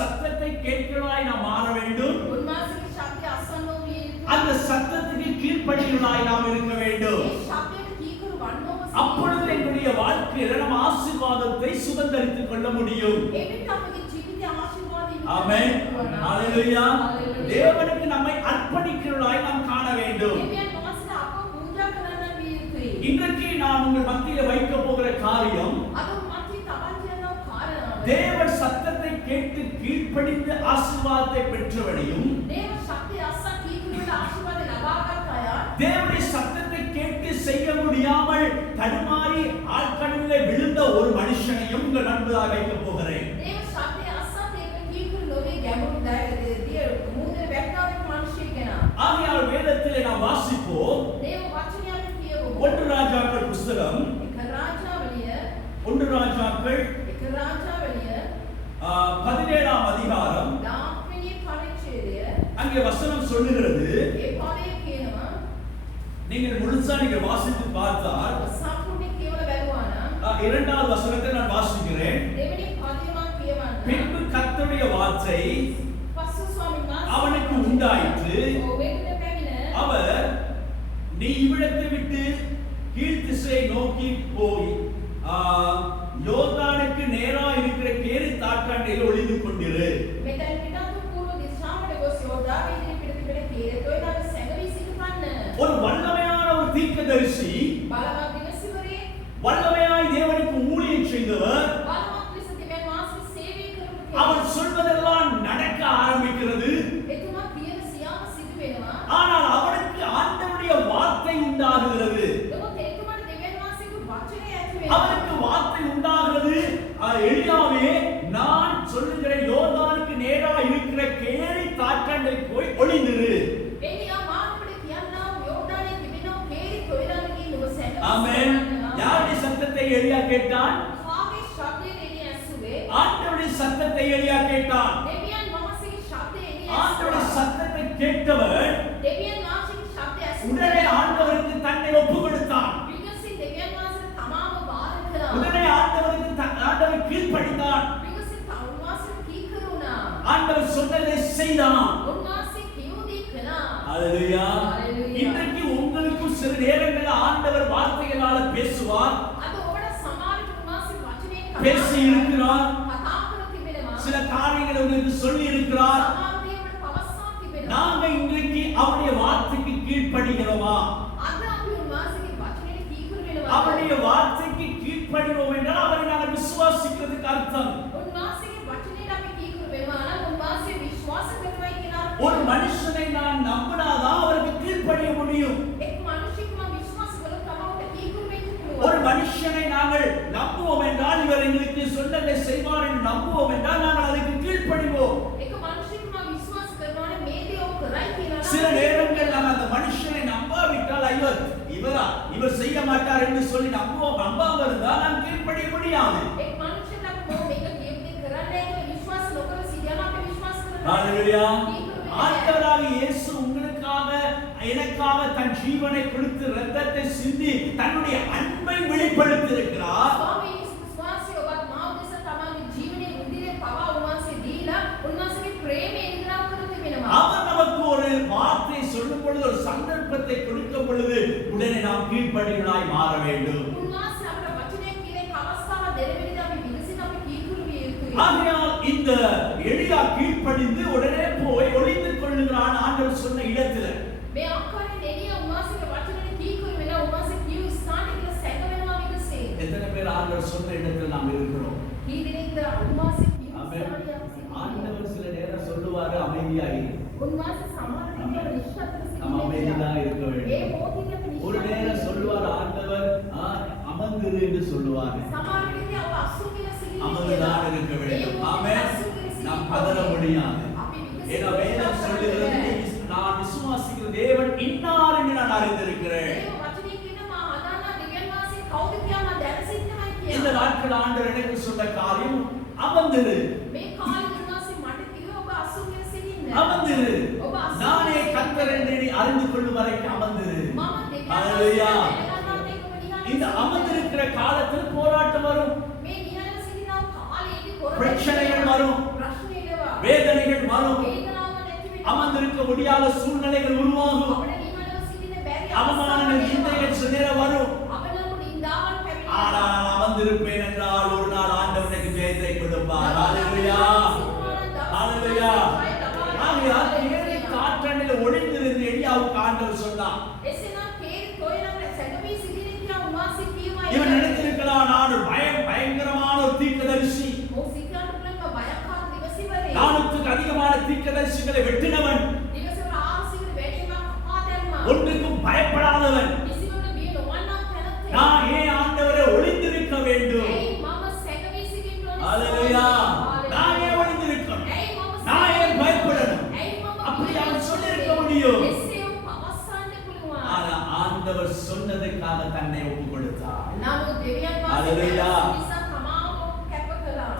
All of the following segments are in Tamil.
சத்தத்தை கேட்கிறவர்களாய் நாம் மாற வேண்டும். அந்த சத்தத்துக்கு கீழ்ப்படிகிறவர்களாய் நாம் இருக்க வேண்டும். அப்பொழுது எங்களுடைய வாழ்க்கையில நாம் ஆசீர்வாதத்தை சுதந்தரித்துக் கொள்ள முடியும். ஆமென். ஹalleluya. தேவனுக்கு நம்மை அர்ப்பணிக்கிறவர்களாய் நாம் காண வேண்டும். இன்றைக்கு நான் உங்கள் மத்தியில வைக்க போகிற காரியம், தேவ சத்தத்தை கேட்டு கீழ்ப்படிந்து ஆசீர்வாதத்தை பெற்றவனையும், தேவனுடைய சத்தத்தை கேட்டு செய்ய முடியாமல் தடுமாறி ஆழ்கடலில் விழுந்த ஒரு மனுஷனையும் உங்கள் நண்பராக வைக்க போகிறேன். ஆகையால் வேதத்திலே நாம் வாசிப்போம். 1 ராஜாக்கள் புத்தகம் 1 ராஜாக்கள் 17ஆம் அதிகாரம். அங்கே வசனம் சொல்லுகிறது, நீங்கள் முழுசா நீங்க வாசித்து பார்த்தால் 2வது வசனத்தை நான் வாசிக்கிறேன். பின்பு கர்த்தருடைய வார்த்தை அவனுக்கு உண்டாயிற்று. அவர், நீ இவ்விடத்தை விட்டு கீழ்த்திசை நோக்கி போய் யோர்தானுக்கு நேரா இருக்கிற கேரி தாட்டாண்டையில் ஒளிந்து கொண்டிரு. ஒரு வல்லமையான ஒரு தீர்க்கதரிசி, வல்லமையாய் தேவனுக்கு ஊழியம் செய்தவர், அவர் சொல்வதெல்லாம் நடக்க ஆரம்பிக்கிறது. ஆனால் அவனுக்கு ஆண்டவருடைய வார்த்தை உண்டாகிறது. அவனுக்கு வார்த்தை உண்டாகிறது, எலியாவே, நான் சொல்லுகிற யோர்தானுக்கு நேரா இருக்கிற கேரி தாட்டாண்டை போய் ஒளிந்திரு. ஆமென். யாருடைய சத்தத்தை எலியா கேட்டான்? ஆண்டவருடைய சத்தத்தை எலியா கேட்டான். ஆண்டவருடைய சத்தத்தை கேட்டவர் உடனே ஆண்டவருக்கு தன்னை ஒப்பு கொடுத்தான். உடனே ஆண்டவருக்கு கீழ்ப்படிந்தான். ஆண்டவர் சொன்னதை செய்தான். ஹalleluya. இன்றைக்கு உங்களுக்கு சில நேரங்களில் ஆண்டவர் வார்த்தைகளால பேசுவார், பேசி இருக்கிறார், சில காரியங்களை உங்களுக்கு சொல்லி இருக்கிறார். நாங்க இன்றைக்கு அவருடைய வார்த்தைக்கு கீழ்ப்படிகிறோமா? அவருடைய வார்த்தைக்கு கீழ்ப்படிகிறோம் என்றால் அவரை நாங்கள் விசுவாசிக்கிறதுக்கு அர்த்தம். ஒரு மனுஷனை நான் நம்பினாதான் அவருக்கு கீழ்ப்படிய முடியும். ஒரு மனுஷனை நாங்கள் நம்புவோம் என்றால், இவர் எங்களுக்கு சொன்னதை செய்வார் என்று நம்புவோம் என்றால் நாங்கள் அதுக்கு கீழ்ப்படிவோம். சில நேரங்கள் நாம் அந்த மனுஷனை நம்பாவிட்டால், ஐயோ இவர் செய்ய மாட்டார் என்று சொல்லி நம்பாம இருந்தால் நாம் கீழ்ப்படிய முடியாது. ஹalleluya. ஆண்டவராகிய இயேசு உங்களுக்காக எனக்காக தன் ஜீவனை கொடுத்து இரத்தத்தை சிந்தி தன்னுடைய அன்பை வெளிப்படுத்தி இருக்கிறார். அவர் நமக்கு ஒரு வார்த்தை சொல்லும் பொழுது, ஒரு சந்தர்ப்பத்தை கொடுக்கும் பொழுது உடனே நாம் கீழ்ப்படிகளாய் மாற வேண்டும். ஆகையால் இந்த எலியா கீழ்ப்படிந்து உடனே போய் ஒளிந்து கொள்ளுகிறான் ஆண்டவர் சொன்ன இடத்துல. எத்தனை பேர் ஆண்டவர் சொன்ன இடத்துல நாம் இருக்கிறோம்? ஆண்டவர் சில நேரம் சொல்லுவாரு, அமைதியா இரு. நம்ம அமைதியா இருக்க வேண்டும். ஒரு நேரம் சொல்லுவார் ஆண்டவர், அமர்ந்திரு என்று சொல்லுவார். அமர்ந்துதான் இருக்க வேண்டும். ஆமென். நாம் பதற முடியாது. ஏன்னா வேதம் சொல்லுகிறது, நான் விசுவாசிக்கிற தேவன் இன்னார் என்று நான் அறிந்திருக்கிறேன். இந்த நாட்கள் ஆண்டவர் எனக்கு சொன்ன காரியம், அமர்ந்திரு, அமர்ந்திரு, நானே கர்த்தர் என்று அறிந்து கொள்ளும் வரைக்கும் அமர்ந்திரு. ஹalleluya. இந்த அமர்ந்திருக்கிற காலத்தில் போராட்டம் வரும், பிரச்சனைகள் வரும். வேதனைகள் வரும். அமர்ந்திருக்க முடியாத சூழ்நிலைகள் உருவாகும். அவமானங்கள் நிந்தைகள் சில நேரம் வரும். ஆனால் அமர்ந்திருப்பேன் என்றால் ஒரு நாள் ஆண்டவர் எனக்கு ஜெயத்தை கொடுப்பார். ஹalleluya ஹalleluya. ஆகையால் ஏறி காற்றண்டில் ஒளிந்திருந்து எலியாவுக்கு ஆண்டவர் சொன்னார், இவன் நினைத்திருக்கலாம் நான் பயங்கரமான ஒரு தீர்க்கதரிசி, 400க்கு அதிகமான தீர்க்கதரிசிகளை வெட்டினவன், ஒன்றுக்கும் பயப்படாதவன், நான் ஏன் ஆண்டவரை ஒளிந்திருக்க வேண்டும்? ஹalleluya. நான் ஏன் ஒளிந்திருக்கணும்? நான் ஏன் பயப்படணும்? அப்படி அவன் சொல்லிருக்க முடியும். ஆனா ஆண்டவர் சொன்னதுக்காக தன்னை ஒப்புக் கொடுத்தார். ஹalleluya.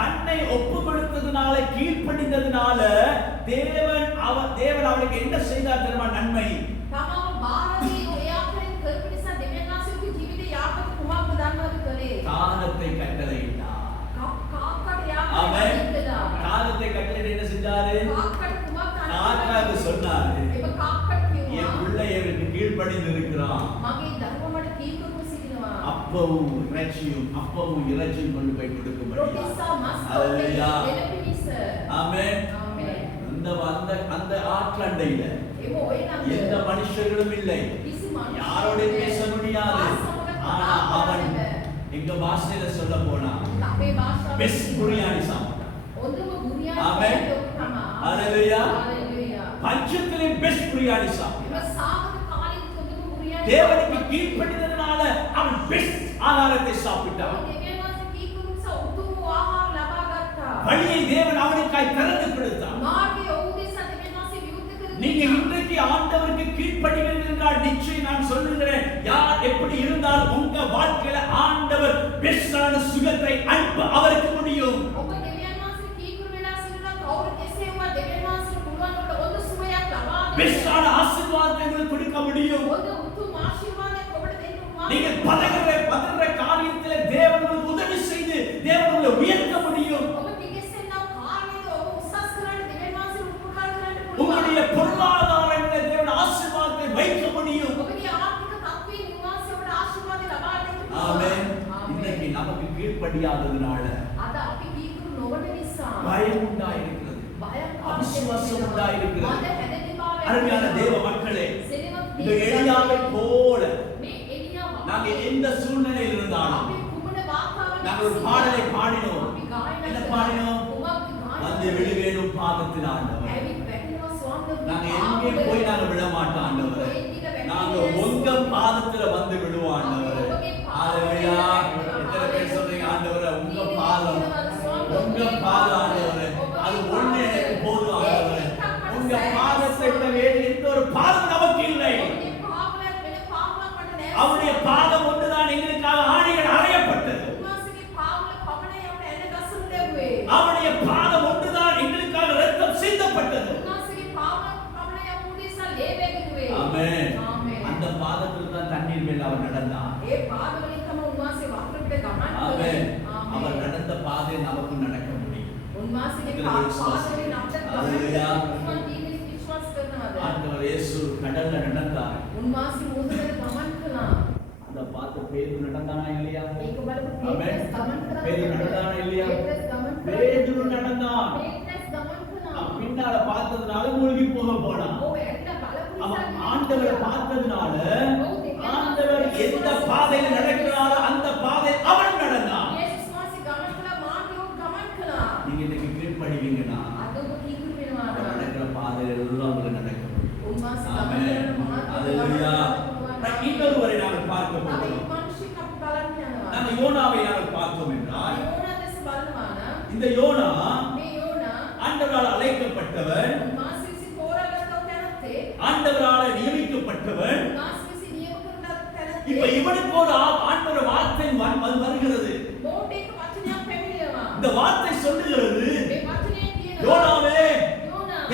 தன்னை ஒப்புக் கொடுத்ததுனால, கீழ்ப்படிந்ததுனால தேவன் அவனுக்கு என்ன செய்தார் தெரியுமா? நன்மை. காலத்தை கட்டளையிட்டார். ஆமென். காலத்தை கட்டளையிட்டு என்ன செஞ்சாரு? காக்காக்கு சொன்னாரு, என் பிள்ளை எனக்கு கீழ்ப்படிந்து இருக்கிறான், அப்பவும் இறைச்சியும் கொண்டு போய் கொடுக்கும்படி. ஹalleluya. ஆமென். அந்த ஆற்றண்டையில எந்த மனுஷர்களும் இல்லை, யாரோட பேச முடியாது. ஆனா அவன் எங்க பாஷையில சொல்ல போனா பெஸ்ட் பிரியாணி சாப்பிட்டான். ஆமென். ஹalleluya. பஞ்சத்திலே பெஸ்ட் பிரியாணி சாப்பிட்டான். தேவனுக்கு கீழ்ப்படிந்ததனால அவன் பெஸ்ட் ஆகாரத்தை சாப்பிட்டான். வழியை தேவன் அவனுக்காய் திறந்து கொடுத்தார். நீங்க இன்றைக்கு ஆண்டவருக்கு கீழ்ப்படிவீர்கள் என்றால் நிச்சயம் நான் சொல்லுகிறேன், யார் எப்படி இருந்தால் உங்க வாழ்க்கையில ஆண்டவர் பெஸ்டான சுகத்தை அனுப்ப அவருக்கு முடியும். பெஸ்டான ஆசீர்வாதத்தை உங்களுக்கு கொடுக்க முடியும். நீங்க பதற காரியத்திலே தேவன் உங்களுக்கு உதவி செய்து தேவன் உங்களை உயர்த்த முடியும். உங்களுடைய பொருளாதாரங்களை தேவன் ஆசீர்வாதத்தை வைக்க முடியும். ஆமென். இன்னைக்கு நமக்கு கீழ்ப்படியாததுனால பயம் உண்டாயிருக்கிறது, அவிசுவாசம் உண்டாயிருக்கிறது. அருமையான தேவ மக்களே, இந்த எலியாவை போல நாங்க எந்த சூழ்நிலையில் இருந்தாலும் நாங்கள் ஒரு பாடலை பாடினோம். என்ன பாடினோம்? வந்து விழுவேனும் பாதத்தில் ஆண்டவர். நாங்க எங்கே போய் நாங்க விழ மாட்டோம் ஆண்டவர், நாங்க உங்க பாதத்துல வந்து விடுவோம் ஆண்டவர். ஹalleluya. எத்தனை பேர் சொல்றீங்க ஆண்டவரே உங்க பாதம் ஆண்டவரே, அது ஒண்ணு எனக்கு போதும் ஆண்டவரே. உங்க பாதத்தை விட வேறு எந்த ஒரு பாதம் நமக்கு இல்லை. அவருடைய பாதம் ஒன்றுதான் எங்களுக்காக ஆணிகள் அறையப்பட்டது. அவருடைய பாதம் ஒன்றுதான் எங்களுக்காக ரத்தம் சிந்தப்பட்டது. ஆமென். அந்த பாதத்தில் தான் தண்ணீர் மேல் அவர் நடந்தார். ஆமென். அவர் நடந்த பாதை நமக்கு நடக்க முடியும். ஆண்டவர் இயேசு கடல்ல நடந்தார். அந்த பாத்து பேதுரு நடந்தானா இல்லையா? ஆமென். பேதுரு நடந்தானா இல்லையா? பேதுரு நடந்தான். பின்னால பார்த்ததுனால மூழ்கி போனான். அவன் ஆண்டவரை பார்த்ததுனால ஆண்டவர் எந்த பாதையில் நடக்கிறாரோ அந்த பாதை அவன் நடந்தான். நீங்க இன்னைக்கு கீழ்ப்படிவீங்கன்னா நடக்கிற பாதையில் எல்லாம் உங்களுக்கு நடக்க முடியும். ஆமென். ஹalleluya. இன்னொருவரை நாங்கள் பார்க்க போகிறோம். நாங்கள் யோனாவை நாங்கள் பார்த்தோம் என்றால், இந்த யோனா ஆண்டவரால் அழைக்கப்பட்டவன், ஆண்டவரால் நியமிக்கப்பட்டவன். இப்ப இவனுக்கு ஒரு ஆண்டவர் வார்த்தை வருகிறது. இந்த வார்த்தை சொல்லுகிறது, யோனாவே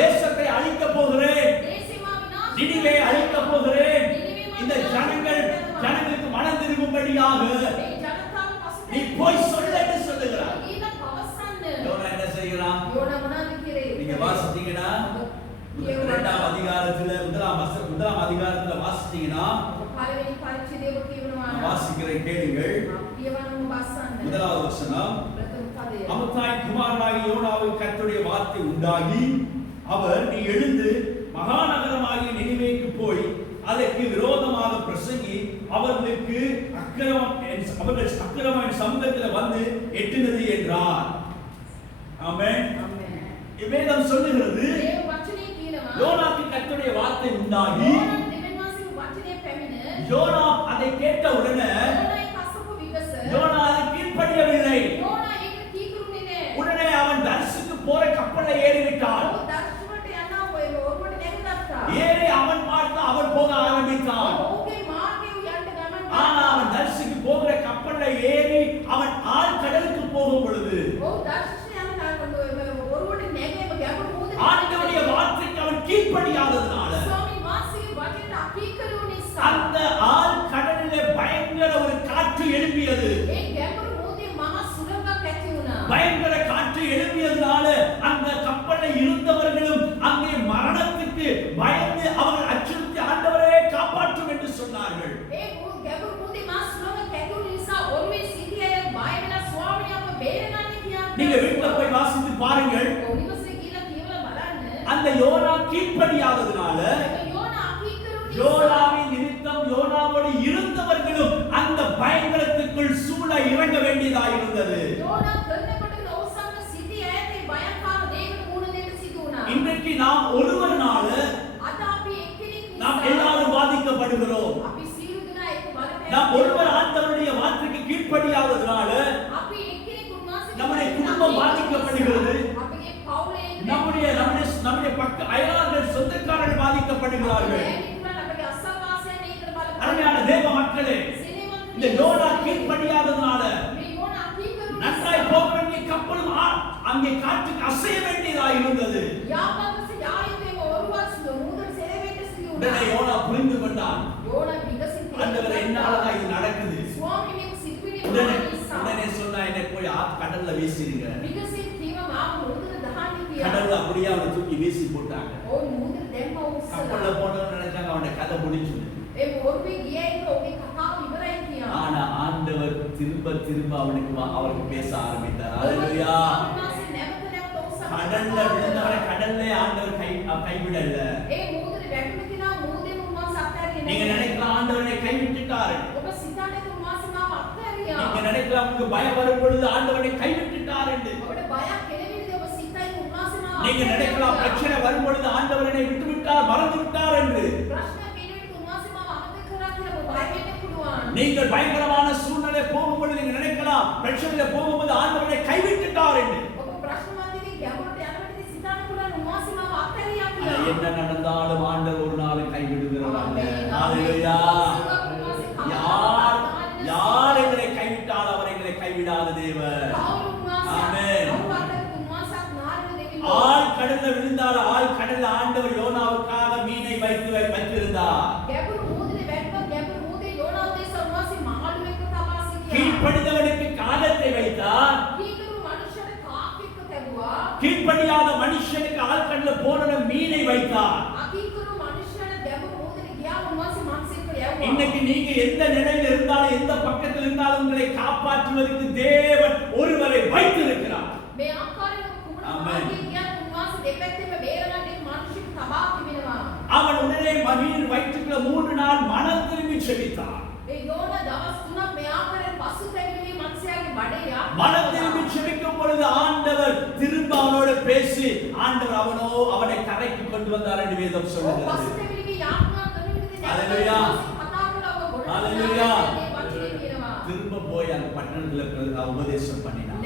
தேசத்தை அழிக்க போகிறேன், நினிவே அழிக்க போகிறேன், இந்த ஜனங்களுக்கு மனம் திரும்பும்படியாக நீ போய் சொல்ல என்று சொல்லுகிறார். யோனா என்ன செய்கிறான்? நீங்க வாசிச்சீங்கன்னா இரண்டாம் அதிகாரத்துல முதலாம் அதிகாரத்துல வாசிச்சீங்கன்னா வாசிக்கிற கேளுங்கள். முதலாவது வசனம், அமித்தாயின் குமாரனாகிய யோனாவுக்கு கர்த்தருடைய வார்த்தை உண்டாகி அவர், நீ எழுந்து மகாநகரமாகிய நினிவேக்கு போய் அதற்கு விரோதமாக பிரசங்கி அவர்களுக்கு அவர்கள் அக்கிரமம் என் சமூகத்தில் வந்து எட்டினது என்றார். ஆமென். வேதம் சொல்லுகிறது யோனாவுக்கு கர்த்தருடைய வார்த்தை உண்டாகி யோனா அதை கேட்ட உடனே யோனா அதை கீழ்ப்படியவில்லை. உடனே அவன் தர்சுக்கு போற கப்பலை ஏறிவிட்டான். ஏறி அவன் பார்த்து அவன் போக ஆரம்பித்தான். ஆனா அவன் தர்சுக்கு போகிற கப்பல்ல ஏறி அவன் ஆழ்கடலுக்கு போகும் பொழுது ஆண்டவருடைய வார்த்தைக்கு அவன் கீழ்ப்படியாததனால அந்த ஆழ்கடலிலே பயங்கர ஒரு காற்று எழும்பியது. பயங்கர காற்று எழுப்பியதனால அந்த கப்பலில் இருந்தவர்களும் அங்கே மரணத்துக்கு பயந்து அவர்கள் அச்சுறுத்தி ஆண்டவரே காப்பாற்றும் என்று சொன்னார்கள். நீங்க வீட்டுல போய் வாசித்து பாருங்கள். அந்த யோனா கீழ்ப்படியாததனால யோனாவின் நிமித்தம் யோனாவோடு இருந்தவர்களும் அந்த பயங்கரத்துக்குள் சூழ இறங்க வேண்டியதாக இருந்தது. இன்றைக்கு நாம் ஒருவரால நாம் எல்லாரும் பாதிக்கப்படுகிறோம். நாம் ஒருவர் ஆண்டவருடைய வார்த்தைக்கு கீழ்ப்படியாததனால நம்முடைய குடும்பம் பாதிக்கப்படுகிறது. நம்முடைய பக்க அயலார்கள் சொந்தக்காரர்கள் பாதிக்கப்படுகிறார்கள். அருமையான தேவ மக்களே, இந்த யோனா கீழ்ப்படியாததனால நன்றாய் போக வேண்டிய கப்பலும் அங்கே காற்றுக்கு அசைய வேண்டியதாக இருந்தது. உடனே யோனா புரிந்து கொண்டான், ஆண்டவரே என்னாலதான் இது நடக்குது. உடனே சொன்னா, என்னை போய் கடல்ல வீசிடுங்க. கடல்ல அப்படியே அவனை தூக்கி வீசி போட்டாங்க. கப்பல்ல போனவன் நினைச்சாங்க அவனை கதை முடிச்சு. ஆனா ஆண்டவர் திரும்ப அவனுக்கு பேச ஆரம்பித்தார். அல்லேலூயா. கடல்ல விழுந்தவரை கடல்லே ஆண்டவர் கைவிடல. நீங்க நினைக்கலாம் ஆண்டவரை கைவிட்டுட்டாரு. நீங்க நினைக்கலாம் உங்களுக்கு பயம் வரும் பொழுது ஆண்டவரை கைவிட்டுட்டார் என்று. நீங்க நினைக்கலாம் பிரச்சனை வரும் பொழுது ஆண்டவரை விட்டு விட்டார், மறந்து விட்டார் என்று. நீங்கள் பயங்கரமான சூழ்நிலை போகும்போது நீங்க நினைக்கலாம் பிரச்சனையில போகும்போது ஆண்டவரை கைவிட்டுட்டார் என்று. என்ன நடந்தாலும் ஆண்டவர் ஒரு நாள் கைவிடுகிறார். ஹalleluya. யார் எங்களை கைவிட்டால் அவர் எங்களை கைவிடாத தேவன். ஆமென். ஆழ் கடல்ல விழுந்தால் ஆழ் கடல்ல ஆண்டவர் யோனாவுக்காக மீனை வைத்திருந்தார். கீழ்ப்படிந்தவனுக்கு காலத்தை வைத்தார். கீழ்ப்படியாத மனுஷனுக்கு ஆழ்கடல்ல போன மீனை வைத்தார். இன்னைக்கு நீங்க எந்த நிலையில் இருந்தாலும் எந்த பக்கத்தில் இருந்தாலும் உங்களை காப்பாற்றுவதற்கு தேவன் ஒருவரை வைத்திருக்கிறார். அவன் உடனே மீன் வயிற்றுக்குள்ள 3 நாள் மனம் திரும்பி செபித்தார். மனம் திரும்பி செபிக்கும் பொழுது ஆண்டவர் திரும்ப அவனோடு பேசி ஆண்டவர் அவனை கரைக்கு கொண்டு வந்தார் என்று வேதம் சொல்லுகிறது. ஹalleluya. ஹalleluya. திரும்ப போய் அந்த பட்டணத்துல உபதேசம் பண்ணினார்.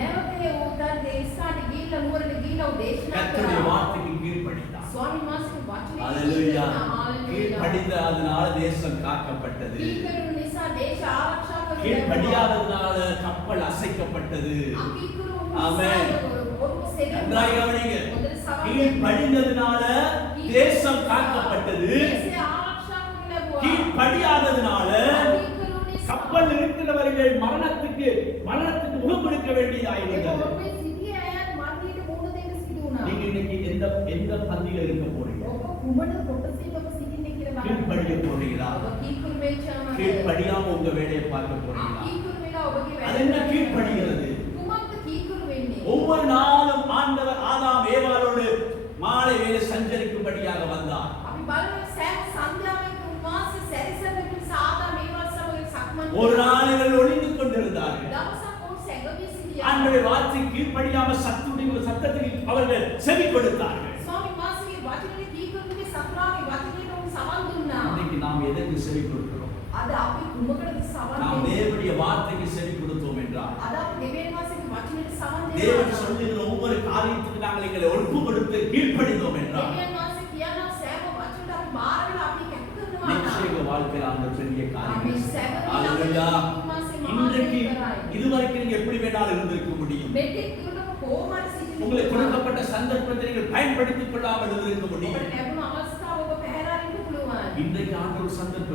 கர்த்தருடைய வார்த்தைக்கு கீழ்ப்படிந்தார். ஹalleluya. கீழ்ப்படிந்ததனால தேசம் காக்கப்பட்டது. கீழ்ப்படியாததனால கப்பல் அசைக்கப்பட்டது. ஆமென். நன்றாக கவனிங்க. கீழ்ப்படிந்ததனால தேசம் காக்கப்பட்டது. கீழ்ப்படியாததனால கப்பல் இருக்கிறவர்கள் மரணத்துக்கு முகம் கொடுக்க வேண்டியதாயிருந்தது. நீங்க இன்னைக்கு எந்த எந்த பந்தியில இருக்க போறீங்க? கீழ்ப்படிய போறீங்களா? கீழ்ப்படியாம உங்க வேலையை பார்க்க போறீங்களா? அது என்ன கீழ்ப்படிகிறது? ஒவ்வொரு நாளும் ஆண்டவர் ஆதாம் ஏவாளோடு மாலை வேளை சஞ்சரிக்கும்படியாக வந்தார். ஒரு நாளில் ஒளிந்து கொண்டிருந்தார்கள். ஆண்டவருடைய வார்த்தை கீழ்ப்படியாம சத்தத்துக்கு அவர்கள் செவி கொடுத்தார்கள். இன்னைக்கு நாம் எதற்கு செவி கொடுக்கிறோம்? நாம் தேவனுடைய வார்த்தைக்கு செவி கொடுத்தோம் என்றால் தேவன் சொல்லுகிற ஒவ்வொரு காரியத்துக்கு நாங்கள் எங்களை ஒப்பு கொடுத்து கீழ்ப்படிந்தோம் என்றால் நிச்சய வாழ்க்கையில் அந்த பெரிய காரியம். இன்றைக்கு இதுவரைக்கும் நீங்க எப்படி வேணாலும் இருந்திருக்க முடியும். உங்களுக்கு கொடுக்கப்பட்ட சந்தர்ப்பத்தை நீங்கள் பயன்படுத்திக் கொள்ளாமல் இருந்திருக்க முடியும். இன்றைக்கு ஆண்டவர் சந்தர்ப்பம்